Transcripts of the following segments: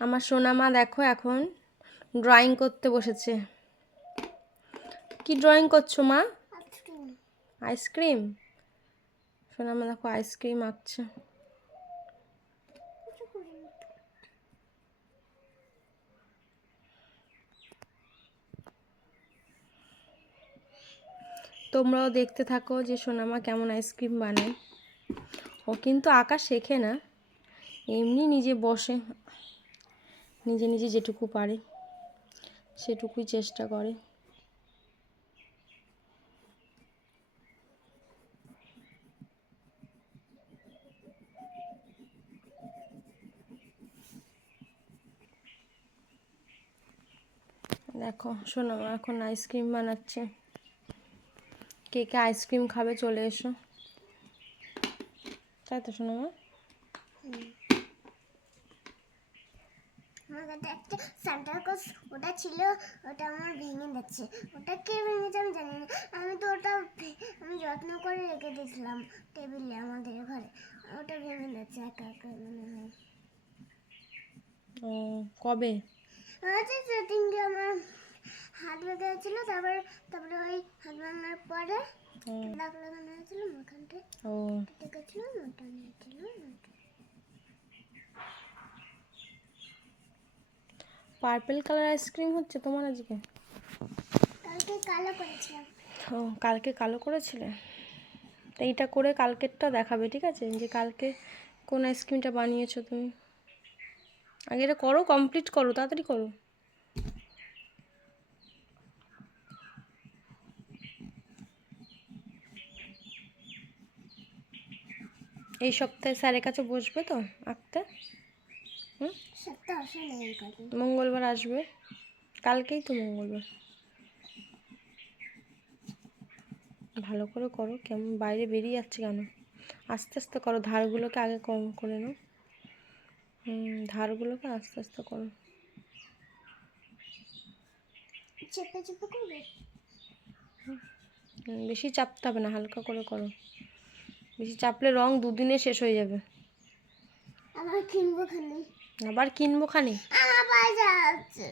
আমার সোনামা দেখো এখন ড্রয়িং করতে বসেছে। কি ড্রয়িং করছো মা? আইসক্রিম। সোনামা দেখো আইসক্রিম আঁকছে। তোমরাও দেখতে থাকো যে সোনামা কেমন আইসক্রিম বানায়। ও কিন্তু আঁকা শেখে না, এমনি নিজে বসে নিজে নিজে যেটুকু পারে সেটুকুই চেষ্টা করে। দেখো সোনামা এখন আইসক্রিম বানাচ্ছে। কে কে আইসক্রিম খাবে চলে এসো, তাই তো সোনামা? আমার কাছে একটা সান্টা ক্লজ ওটা ছিল, ওটা আমার ভেঙে যাচ্ছে। ওটা কে ভেঙেছে আমি জানি না। আমি তো ওটা আমি যত্ন করে রেখে দিয়েছিলাম টেবিলে আমাদের ঘরে। ওটা ভেঙে যাচ্ছে একা একা মনে হয়। ও কবে? আচ্ছা সেদিনকে আমার হাত ব্যথা হয়েছিল, তারপরে ওই হাত ভাঙার পরে দাগ লাগানো হয়েছিল ওখানটায়। ও দেখেছিলাম ওটা নিয়েছিলাম। পার্পল কালার আইসক্রিম হচ্ছে তোমার আজকে? কালকে কালো করেছিলাম। ও কালকে কালো করেছিলে? তো এইটা করে কালকেরটা দেখাবে, ঠিক আছে? যে কালকে কোন আইসক্রিমটা বানিয়েছো তুমি। আগে এটা করো, কমপ্লিট করো, তাড়াতাড়ি করো। এই সপ্তাহে স্যারের কাছে বসবে তো আঁকতে? হুম, সপ্তাহ আসে নেই কদিন। মঙ্গলবার আসবে, কালকেই তো মঙ্গলবার। ভালো করে করো, কেমন বাইরে বেরিয়ে যাচ্ছে কেন? আস্তে আস্তে করো, ধারগুলোকে আগে কম করে নাও। ধারগুলোকে আস্তে আস্তে করো। চেপে চেপে করবে? বেশি চাপতে হবে না, হালকা করে করো। বেশি চাপলে রং দুদিনে শেষ হয়ে যাবে। আবার কিনবো খানি। আবার কিনবো খানি? আমার পয়সা আছে।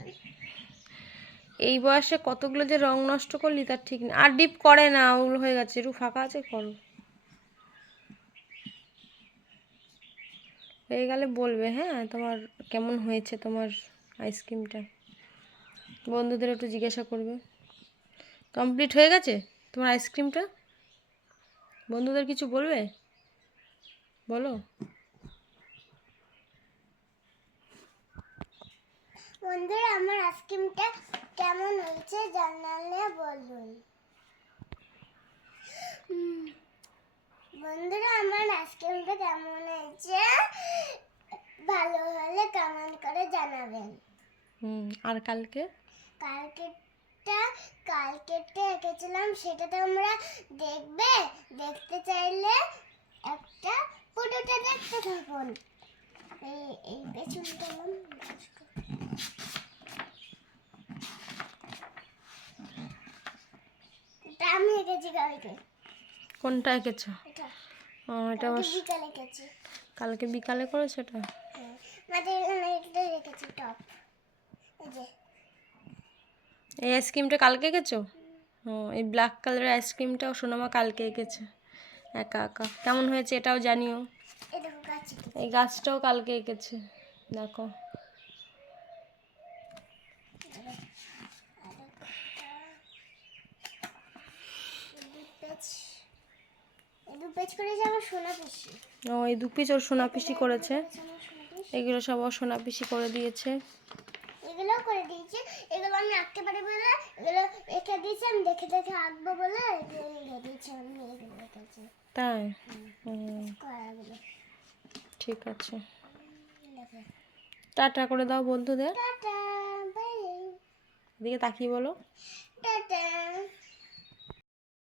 এই বয়সে কতগুলো যে রং নষ্ট করলি তার ঠিক নেই। আর ডিপ করে না, ওগুলো হয়ে গেছে, একটু ফাঁকা আছে করো। হয়ে গেলে বলবে হ্যাঁ তোমার কেমন হয়েছে তোমার আইসক্রিমটা, বন্ধুদের একটু জিজ্ঞাসা করবে। কমপ্লিট হয়ে গেছে তোমার আইসক্রিমটা? বন্ধুদের কিছু বলবে? বলো। বন্ধুরা আমার আইসক্রিমটা কেমন হয়েছে জানালে বলুন। বন্ধুরা আমার আইসক্রিমটা কেমন হয়েছে ভালো হলে কমেন্ট করে জানাবেন। আর কালকে কালকেরটা এঁকেছিলাম, সেটা তোমরা দেখবে। দেখতে চাইলে একটা ফটোটা দেখতে থাকুন। এই পেছনটা আমি এঁকেছি কালকে। কোনটা এঁকেছো? এটা এটা বিকালে এঁকেছি। কালকে বিকালে করেছো এটা? আমাদের এখানে এটা রেখেছি টপ। এই যে এই আইসক্রিমটা কালকে এঁকেছো? এই ব্ল্যাক কালারের আইসক্রিমটাও সোনামা কালকে এঁকেছে একা একা। কেমন হয়েছে এটাও জানিও। এই দেখো গাছ। এই গাছটাও কালকে এঁকেছে, দেখো। দু পেজ করেছে আমার সোনা পিসি। এই 2 পিস ওর সোনা পিসি করেছে। এগুলো সব ওর সোনা পিসি করে দিয়েছে। এগুলোও করে দিয়েছে। এগুলো আমি আঁকতে পারি বলে এগুলো এঁকে দিয়েছি, আমি দেখে দেখে আঁকবো বলে এগুলো দিয়েছি। আমি এগুলো রেখেছি। তাই? কড়াগুলো ঠিক আছে, দেখো। টাটা করে দাও বন্ধুদের। Tata bye. এদিকে তাকিয়ে বলো। টাটা।